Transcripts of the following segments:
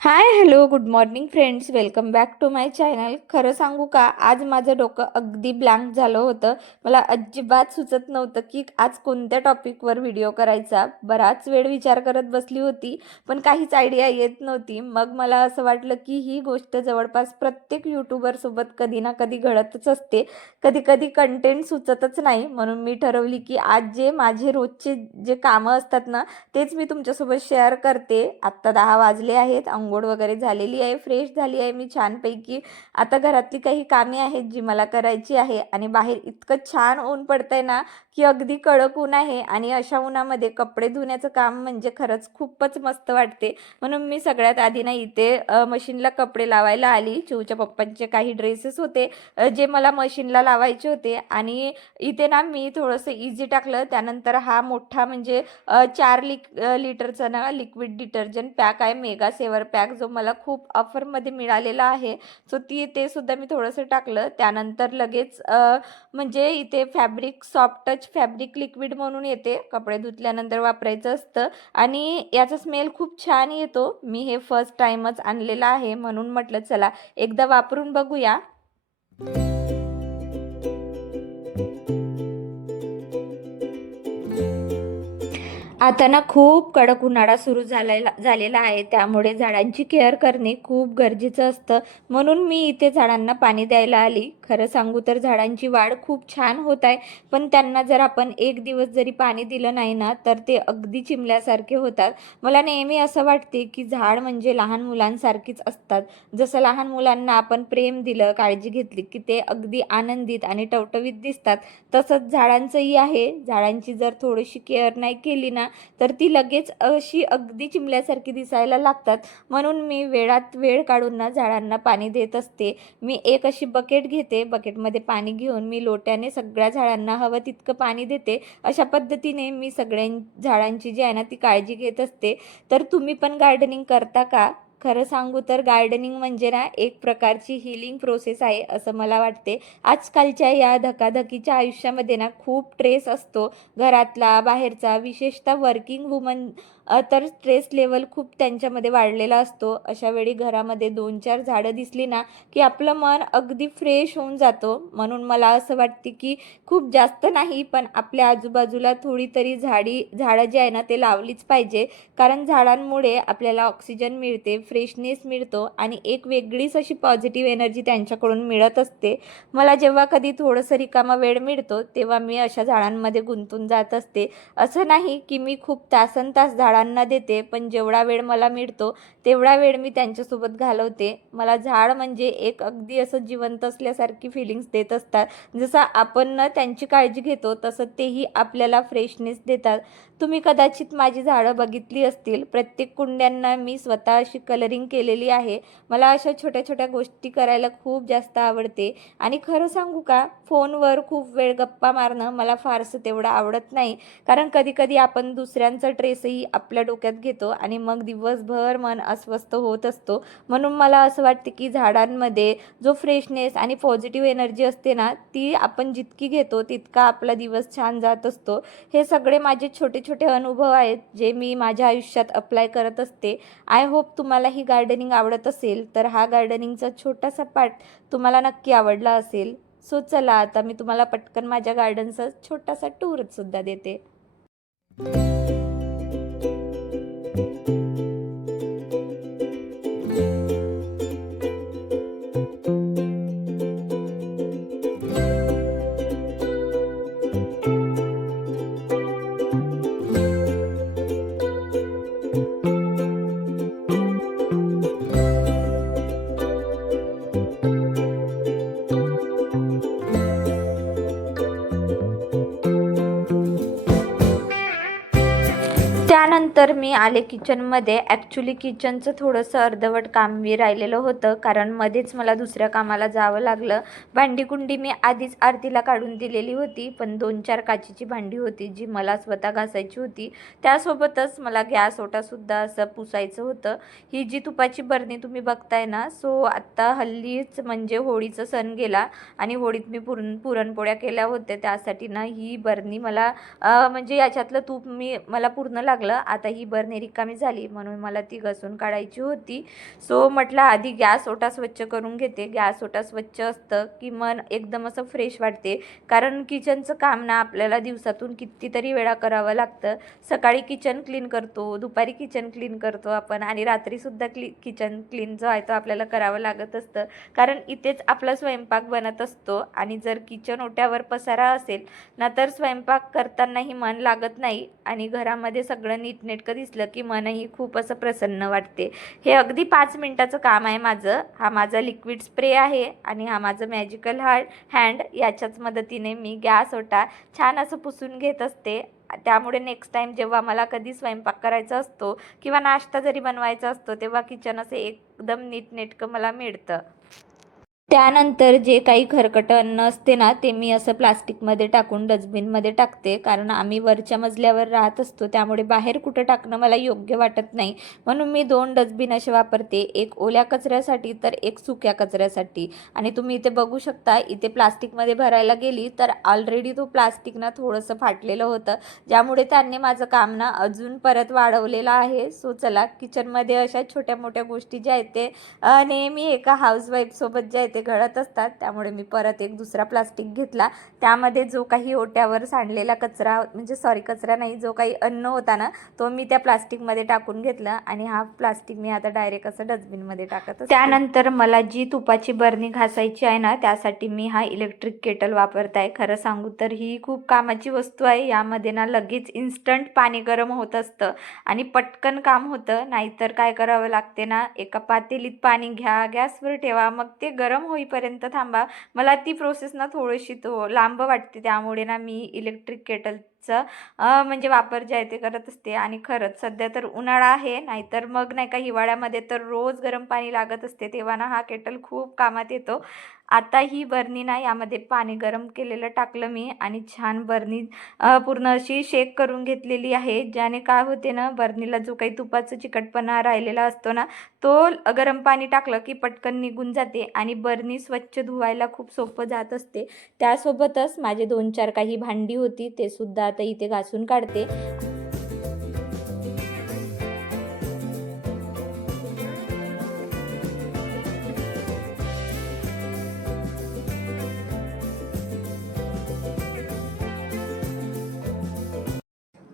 High hello good morning friends, welcome back to my channel. खरं सांगू का, आज माझं डोकं अगदी ब्लँक झालं होतं. मला अजिबात सुचत नव्हतं की आज कोणत्या टॉपिकवर व्हिडिओ करायचा. बराच वेळ विचार करत बसली होती, पण काहीच आयडिया येत नव्हती. मग मला असं वाटलं की ही गोष्ट जवळपास प्रत्येक यूट्यूबरसोबत कधी ना कधी घडतच असते. कधी कधी कंटेंट सुचतच नाही, म्हणून मी ठरवली की आज जे माझे रोजचे जे कामं असतात ना, तेच मी तुमच्यासोबत शेअर करते. आत्ता 10 वाजले आहेत. अंघोळ वगैरे झालेली आहे, फ्रेश झाली आहे मी छानपैकी. आता घरातली काही कामे आहेत जी मला करायची आहे, आणि बाहेर इतकं छान ऊन पडतंय ना की अगदी कडक ऊन आहे. आणि अशा उन्हामध्ये कपडे धुण्याचं काम म्हणजे खरंच खूपच मस्त वाटते. म्हणून मी सगळ्यात आधी ना इथे मशीनला कपडे लावायला आली. चिऊच्या पप्पांचे काही ड्रेसेस होते जे मला मशीनला लावायचे होते, आणि इथे ना मी थोडंसं इझी टाकलं. त्यानंतर हा मोठा म्हणजे 4 लिटरचा ना लिक्विड डिटर्जंट पॅक आहे, मेगा सेवर पॅक, जो मला खूप ऑफरमध्ये मिळालेला आहे. सो ते सुद्धा मी थोडंसं टाकलं. त्यानंतर लगेच म्हणजे इथे fabric soft touch fabric liquid म्हणून येते, कपडे धुतल्यानंतर वापरायचं असतं, आणि याचा स्मेल खूप छान येतो. मी हे फर्स्ट टाइमच आणलेलं आहे, म्हणून म्हटलं चला एकदा वापरून बघूया. आता ना खूप कडक उन्हाळा सुरू झालेला आहे, त्यामुळे झाडांची केअर करणे खूप गरजेचं असतं. म्हणून मी इथे झाडांना पाणी द्यायला आली. खरं सांगू तर झाडांची वाढ खूप छान होत आहे, पण त्यांना जर आपण एक दिवस जरी पाणी दिलं नाही ना, तर ते अगदी चिमल्यासारखे होतात. मला नेहमी असं वाटते की झाड म्हणजे लहान मुलांसारखीच असतात. जसं लहान मुलांना आपण प्रेम दिलं, काळजी घेतली की ते अगदी आनंदित आणि टवटवीत दिसतात, तसंच झाडांचंही आहे. झाडांची जर थोडीशी केअर नाही केली ना, तर ती लगेच अशी अगदी चिमल्यासारखी दिसायला लागतात. म्हणून मी वेळात वेळ काढून ना झाडांना पाणी देत असते. मी एक अशी बकेट घेते, बकेटमध्ये पाणी घेऊन मी लोट्याने सगळ्या झाडांना हवं तितकं पाणी देते. अशा पद्धतीने मी सगळ्या झाडांची जी आहे ना ती काळजी घेत असते. तर तुम्ही पण गार्डनिंग करता का? खरं सांगू तर गार्डनिंग म्हणजे ना एक प्रकारची हिलिंग प्रोसेस आहे असं मला वाटते. आजकालच्या या धकाधकीच्या आयुष्यामध्ये ना खूप स्ट्रेस असतो, घरातला बाहेरचा, विशेषतः वर्किंग वुमन तर स्ट्रेस लेवल खूप त्यांच्यामध्ये वाढलेला असतो. अशा वेळी घरामध्ये 2-4 झाडं दिसली ना की आपलं मन अगदी फ्रेश होऊन जातो. म्हणून मला असं वाटते की खूप जास्त नाही, पण आपल्या आजूबाजूला थोडी तरी झाडं जी आहे ना ते लावलीच पाहिजे. कारण झाडांमुळे आपल्याला ऑक्सिजन मिळते, फ्रेशनेस मिळतो, आणि एक वेगळीच अशी पॉझिटिव्ह एनर्जी त्यांच्याकडून मिळत असते. मला जेव्हा कधी थोडंसं रिकामा वेळ मिळतो तेव्हा मी अशा झाडांमध्ये गुंतून जात असते. असं नाही की मी खूप तासनतास झाडांना देते, पण जेवढा वेळ मला मिळतो तेवढा वेळ मी त्यांच्यासोबत घालवते. मला झाड म्हणजे एक अगदी असं जिवंत असल्यासारखी फिलिंग्स देत असतात. जसं आपण ना त्यांची काळजी घेतो तसं तेही आपल्याला फ्रेशनेस देतात. तुम्ही कदाचित माझी झाडं बघितली असतील. प्रत्येक कुंड्यांना मी स्वतः अशी कलरिंग केलेली आहे. मला अशा छोट्या छोट्या गोष्टी करायला खूप जास्त आवडते. आणि खरं सांगू का, फोनवर खूप वेळ गप्पा मारणं मला फारसं तेवढं आवडत नाही. कारण कधी कधी आपण दुसऱ्यांचा ट्रेसही आपल्या डोक्यात घेतो, आणि मग दिवसभर मन अस्वस्थ होत असतो. म्हणून मला असं वाटते की झाडांमध्ये जो फ्रेशनेस आणि पॉझिटिव्ह एनर्जी असते ना, ती आपण जितकी घेतो तितका आपला दिवस छान जात असतो. हे सगळे माझे छोटे छोटे अनुभव आहेत जे मी माझ्या आयुष्यात अप्लाय करत असते. आय होप तुम्हाला ही गार्डनिंग आवडत असेल, तर हा गार्डनिंगचा छोटासा पार्ट तुम्हाला नक्की आवडला असेल. सो चला आता मी तुम्हाला पटकन माझ्या गार्डनचा छोटासा टूर सुद्धा देते. त्यानंतर मी आले किचनमध्ये. ॲक्च्युली किचनचं थोडंसं अर्धवट काम मी राहिलेलं होतं, कारण मध्येच मला दुसऱ्या कामाला जावं लागलं. भांडीकुंडी मी आधीच आरतीला काढून दिलेली होती, पण 2-4 काचेची भांडी होती जी मला स्वतः घासायची होती. त्यासोबतच मला गॅस ओटासुद्धा असं पुसायचं होतं. ही जी तुपाची बरणी तुम्ही बघताय ना, सो आत्ता हल्लीच म्हणजे होळीचा सण गेला, आणि होळीत मी पुरणपोळ्या केल्या होत्या. त्यासाठी ना ही बरणी मला म्हणजे याच्यातलं तूप मला पूर्ण लागलं. आता ही बरणी रिकामी झाली म्हणून मला ती घासून काढायची होती. सो म्हटलं आधी गॅस ओटा स्वच्छ करून घेते. गॅस ओटा स्वच्छ असतं की मन एकदम असं फ्रेश वाटते, कारण किचनचं काम ना आपल्याला दिवसातून कितीतरी वेळा करावं लागतं. सकाळी किचन क्लीन करतो, दुपारी किचन क्लीन करतो आपण, आणि रात्रीसुद्धा किचन क्लीन जो आहे तो आपल्याला करावं लागत असतं, कारण इथेच आपला स्वयंपाक बनत असतो. आणि जर किचन ओट्यावर पसारा असेल ना तर स्वयंपाक करतानाही मन लागत नाही, आणि घरामध्ये सगळं नीटनेटकं दिसलं की मनही खूप असं प्रसन्न वाटते. हे अगदी 5 मिनिटाचं काम आहे माझं. हा माझा लिक्विड स्प्रे आहे आणि हा माझं मॅजिकल हँड. याच्याच मदतीने मी गॅस ओटा छान असं पुसून घेत असते. त्यामुळे नेक्स्ट टाईम जेव्हा मला कधी स्वयंपाक करायचा असतो किंवा नाश्ता जरी बनवायचा असतो तेव्हा किचन असं एकदम नीटनेटकं मला मिळतं. त्यानंतर जे काही खरकटं अन्न असते ना ते मी असं प्लास्टिकमध्ये टाकून डस्टबिनमध्ये टाकते, कारण आम्ही वरच्या मजल्यावर राहत असतो त्यामुळे बाहेर कुठं टाकणं मला योग्य वाटत नाही. म्हणून मी 2 डस्टबिन असे वापरते, एक ओल्या कचऱ्यासाठी तर एक सुक्या कचऱ्यासाठी. आणि तुम्ही इथे बघू शकता, इथे प्लास्टिकमध्ये भरायला गेली तर ऑलरेडी तो प्लास्टिक ना थोडंसं फाटलेलं होतं, ज्यामुळे त्यांनी माझं काम ना अजून परत वाढवलेलं आहे. सो चला, किचनमध्ये अशा छोट्या मोठ्या गोष्टी ज्या आहेत ते नेहमी एका हाऊसवाईफसोबत जे आहे ते घडत असतात. त्यामुळे मी परत एक दुसरा प्लास्टिक घेतला. त्यामध्ये जो काही ओट्यावर सांडलेला कचरा, म्हणजे सॉरी कचरा नाही, जो काही अन्न होता ना तो मी त्या प्लास्टिकमध्ये टाकून घेतला, आणि हा प्लास्टिक मी आता डायरेक्ट असं डस्टबिनमध्ये टाकत असते. त्यानंतर मला जी तुपाची बरणी घासायची आहे ना त्यासाठी मी हा इलेक्ट्रिक केटल वापरत आहे. खरं सांगू तर ही खूप कामाची वस्तू आहे. यामध्ये ना लगेच इन्स्टंट पाणी गरम होत असतं आणि पटकन काम होतं. नाहीतर काय करावं लागते ना, एका पातेलीत पाणी घ्या, गॅसवर ठेवा, मग ते गरम होईपर्यंत थांबा. मला ती प्रोसेस ना थोडीशी लांब वाटते. त्यामुळे ना मी इलेक्ट्रिक केटलचा म्हणजे वापर जे आहे ते करत असते. आणि खरंच सध्या तर उन्हाळा आहे, नाहीतर मग नाही का हिवाळ्यामध्ये तर रोज गरम पाणी लागत असते, तेव्हा ना हा केटल खूप कामात येतो. आता ही बरणी ना यामध्ये पाणी गरम केलेलं टाकलं मी, आणि छान बरणी पूर्ण अशी शेक करून घेतलेली आहे, ज्याने काय होते ना बरणीला जो काही तुपाचा चिकटपणा राहिलेला असतो ना तो गरम पाणी टाकलं की पटकन निघून जाते, आणि बरणी स्वच्छ धुवायला खूप सोपं जात असते. त्यासोबतच माझे 2-4 काही भांडी होती ते सुद्धा आता इथे घासून काढते.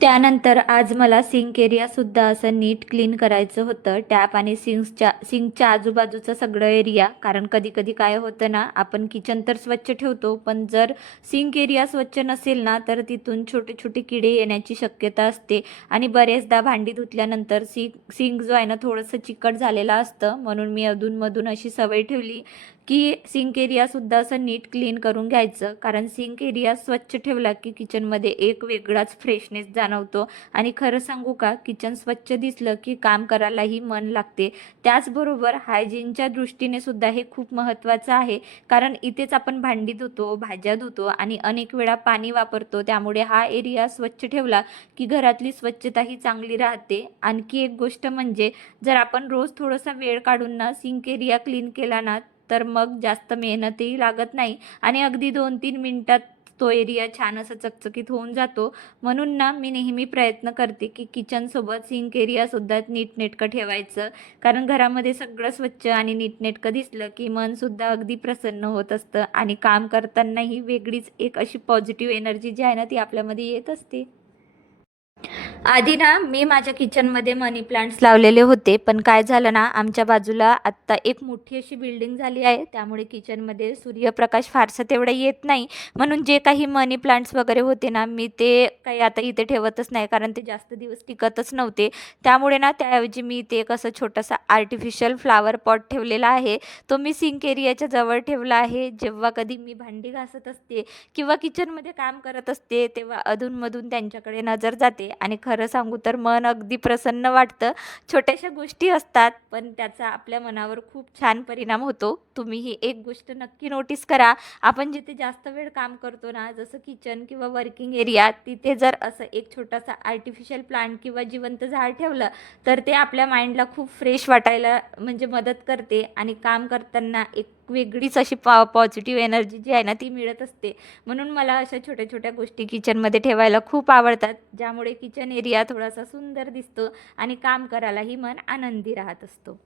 त्यानंतर आज मला सिंक एरियासुद्धा असं नीट क्लीन करायचं होतं. टॅप आणि सिंकच्या आजूबाजूचा सगळं एरिया. कारण कधी कधी काय होतं ना, आपण किचन तर स्वच्छ ठेवतो, पण जर सिंक एरिया स्वच्छ नसेल ना तर तिथून छोटे छोटे किडे येण्याची शक्यता असते. आणि बरेचदा भांडी धुतल्यानंतर सिंक जो आहे ना थोडंसं चिकट झालेलं असतं. म्हणून मी अधूनमधून अशी सवय ठेवली की सिंक एरियासुद्धा असं नीट क्लीन करून घ्यायचं. कारण सिंक एरिया स्वच्छ ठेवला की किचनमध्ये एक वेगळाच फ्रेशनेस जाणवतो. आणि खरं सांगू का, किचन स्वच्छ दिसलं की काम करायलाही मन लागते. त्याचबरोबर हायजीनच्या दृष्टीने सुद्धा हे खूप महत्त्वाचं आहे, कारण इथेच आपण भांडी धुतो, भाज्या धुतो आणि अनेक वेळा पाणी वापरतो. त्यामुळे हा एरिया स्वच्छ ठेवला की घरातली स्वच्छताही चांगली राहते. आणखी एक गोष्ट म्हणजे, जर आपण रोज थोडासा वेळ काढून ना सिंक एरिया क्लीन केला ना तर मग जास्त मेहनतही लागत नाही, आणि अगदी 2-3 मिनिटात तो एरिया छान असा चकचकीत होऊन जातो. म्हणून ना मी नेहमी प्रयत्न करते की किचनसोबत सिंक एरियासुद्धा नीटनेटकं ठेवायचं, कारण घरामध्ये सगळं स्वच्छ आणि नीटनेटकं दिसलं की मनसुद्धा अगदी प्रसन्न होत असतं, आणि काम करतानाही वेगळीच एक अशी पॉझिटिव्ह एनर्जी जी आहे ना ती आपल्यामध्ये येत असते. आधी ना मी माझ्या किचनमध्ये मनी प्लांट्स लावलेले होते, पण काय झालं ना, आमच्या बाजूला आत्ता एक मोठी अशी बिल्डिंग झाली आहे, त्यामुळे किचनमध्ये सूर्यप्रकाश फारसा तेवढा येत नाही. म्हणून जे काही मनी प्लांट्स वगैरे होते ना मी ते काही आता इथे ठेवतच नाही, कारण ते जास्त दिवस टिकतच नव्हते. त्यामुळे ना त्याऐवजी मी इथे एक असं छोटासा आर्टिफिशियल फ्लावर पॉट ठेवलेला आहे. तो मी सिंक एरियाच्या जवळ ठेवला आहे. जेव्हा कधी मी भांडी घासत असते किंवा किचनमध्ये काम करत असते तेव्हा अधूनमधून त्यांच्याकडे नजर जाते, आणि खरं सांगू तर मन अगदी प्रसन्न वाटतं. छोट्याशा गोष्टी असतात पण त्याचा आपल्या मनावर खूप छान परिणाम होतो. तुम्ही ही एक गोष्ट नक्की नोटीस करा. आपण जिथे जास्त वेळ काम करतो ना, जसं किचन किंवा वर्किंग एरिया, तिथे जर असं एक छोटासा आर्टिफिशियल प्लांट किंवा जिवंत झाड ठेवलं तर ते आपल्या माइंडला खूप फ्रेश वाटायला म्हणजे मदत करते, आणि काम करताना एक वेगळीच अशी पॉझिटिव्ह एनर्जी जी आहे ना ती मिळत असते. म्हणून मला अशा छोट्या छोट्या गोष्टी किचनमध्ये ठेवायला खूप आवडतात, ज्यामुळे किचन एरिया थोडासा सुंदर दिसतो आणि काम करायलाही मन आनंदी राहत असतो.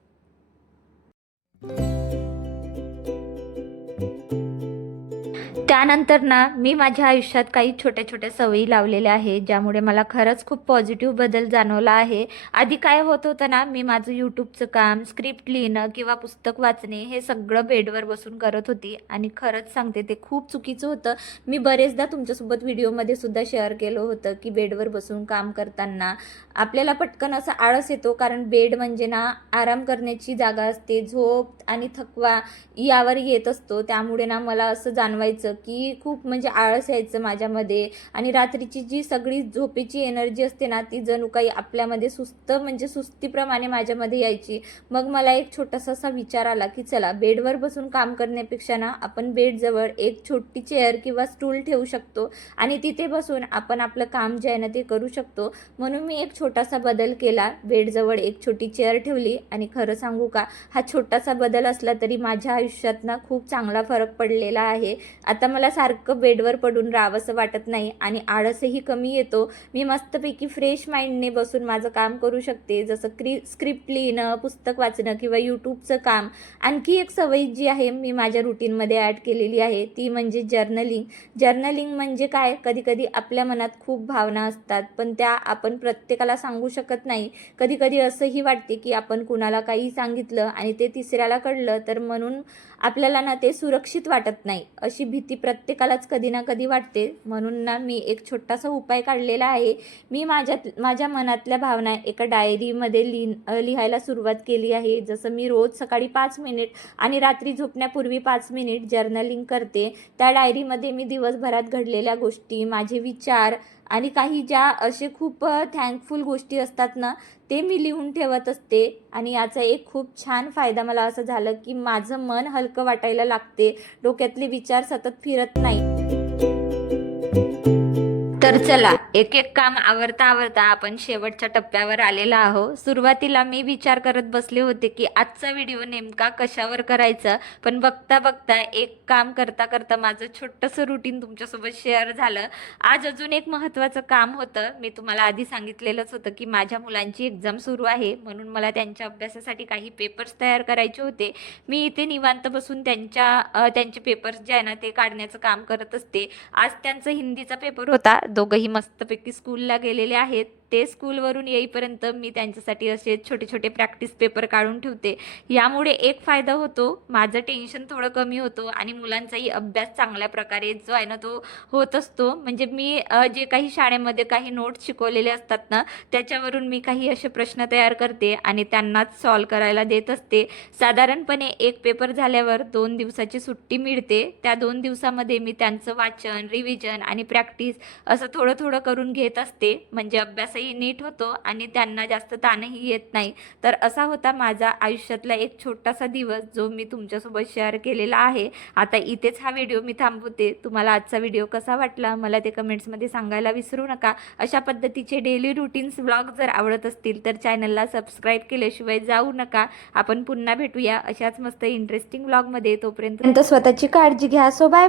त्यानंतर ना मी माझ्या आयुष्यात काही छोट्या छोट्या सवयी लावलेल्या आहेत, ज्यामुळे मला खरंच खूप पॉझिटिव्ह बदल जाणवला आहे. आधी काय होत होतं ना, मी माझं यूट्यूबचं काम, स्क्रिप्ट लिहिणं किंवा पुस्तक वाचणे हे सगळं बेडवर बसून करत होती आणि खरंच सांगते ते खूप चुकीचं होतं. मी बरेचदा तुमच्यासोबत व्हिडिओमध्ये सुद्धा शेअर केलं होतं की बेडवर बसून काम करताना आपल्याला पटकन असा आळस येतो, कारण बेड म्हणजे ना आराम करण्याची जागा असते. झोप आणि थकवा यावर येत असतो. त्यामुळे ना मला असं जाणवायचं की खूप म्हणजे आळस यायचं माझ्यामध्ये आणि रात्रीची जी सगळी झोपेची एनर्जी असते ना ती जणू काही आपल्यामध्ये म्हणजे सुस्तीप्रमाणे माझ्यामध्ये यायची. मग मला एक छोटासा असा विचार आला की चला बेडवर बसून काम करण्यापेक्षा ना आपण बेडजवळ एक छोटी चेअर किंवा स्टूल ठेवू शकतो आणि तिथे बसून आपण आपलं काम जे आहे ना ते करू शकतो. म्हणून मी एक छोटासा बदल केला. बेडजवळ एक छोटी चेअर ठेवली आणि खरं सांगू का, हा छोटासा बदल असला तरी माझ्या आयुष्यात ना खूप चांगला फरक पडलेला आहे. आता मला सारखं बेडवर पडून राहावंसं वाटत नाही आणि आळसही कमी येतो. मी मस्तपैकी फ्रेश माइंडने बसून माझं काम करू शकते, जसं स्क्रिप्ट लिहिणं, पुस्तक वाचणं किंवा यूट्यूबचं काम. आणखी एक सवय जी आहे मी माझ्या रुटीनमध्ये ॲड केलेली आहे ती म्हणजे जर्नलिंग म्हणजे काय, कधी कधी आपल्या मनात खूप भावना असतात पण त्या आपण प्रत्येकाला सांगू शकत नाही. कधी कधी असंही वाटते की आपण कुणाला काही सांगितलं आणि ते तिसऱ्याला कळलं तर म्हणून आपल्याला ना ते सुरक्षित वाटत नाही. अशी भीती प्रत्येकालाच कधी ना कधी वाटते. म्हणून ना मी एक छोटासा उपाय काढलेला आहे. मी माझ्या मनातल्या भावना एका डायरीमध्ये लिहायला सुरुवात केली आहे. जसं मी रोज सकाळी 5 मिनिट आणि रात्री झोपण्यापूर्वी 5 मिनिट जर्नलिंग करते. त्या डायरीमध्ये मी दिवसभरात घडलेल्या गोष्टी, माझे विचार आणि काही ज्या असे खूप थँकफुल गोष्टी असतात ना ते मी लिहून ठेवत असते. आणि याचा एक खूप छान फायदा मला असं झालं की माझं मन हलकं वाटायला लागते, डोक्यातले विचार सतत फिरत नाही. तर चला एक एक काम आवरता आवरता आपण शेवटच्या टप्प्यावर आलेला आहोत. सुरुवातीला मी विचार करत बसले होते की आजचा व्हिडिओ नेमका कशावर करायचा, पण बघता बघता एक काम करता करता माझं छोटंसं रुटीन तुमच्यासोबत शेअर झालं. आज अजून एक महत्त्वाचं काम होतं. मी तुम्हाला आधी सांगितलेलंच होतं की माझ्या मुलांची एक्झाम सुरू आहे, म्हणून मला त्यांच्या अभ्यासासाठी काही पेपर्स तयार करायचे होते. मी इथे निवांत बसून त्यांचे पेपर्स जे आहे ना ते काढण्याचं काम करत असते. आज त्यांचा हिंदीचा पेपर होता. दोघंही मस्तपैकी स्कूलला गेलेले आहेत. ते स्कूलवरून येईपर्यंत मी त्यांच्यासाठी असे छोटे छोटे प्रॅक्टिस पेपर काढून ठेवते. यामुळे एक फायदा होतो, माझं टेन्शन थोडं कमी होतो आणि मुलांचाही अभ्यास चांगल्या प्रकारे जो आहे ना तो होत असतो. म्हणजे मी जे काही शाळेमध्ये काही नोट्स शिकवलेले असतात ना त्याच्यावरून मी काही असे प्रश्न तयार करते आणि त्यांनाच सॉल्व करायला देत असते. साधारणपणे एक पेपर झाल्यावर 2 दिवसाची सुट्टी मिळते. त्या 2 दिवसामध्ये मी त्यांचं वाचन, रिव्हिजन आणि प्रॅक्टिस असं थोडं थोडं करून घेत असते. म्हणजे अभ्यासही नीट होतो आणि त्यांना जास्त ताणही येत नाही. तर असा होता माझा आयुष्यातला एक छोटासा दिवस जो मी तुमच्यासोबत शेअर केलेला आहे. आता इथेच हा व्हिडिओ मी थांबवते. तुम्हाला आजचा व्हिडिओ कसा वाटला मला ते कमेंट्समध्ये सांगायला विसरू नका. अशा पद्धतीचे डेली रुटीन्स व्लॉग जर आवडत असतील तर चॅनलला सबस्क्राईब केल्याशिवाय जाऊ नका. आपण पुन्हा भेटूया अशाच मस्त इंटरेस्टिंग व्लॉगमध्ये. तोपर्यंत स्वतःची काळजी घ्या. So bye.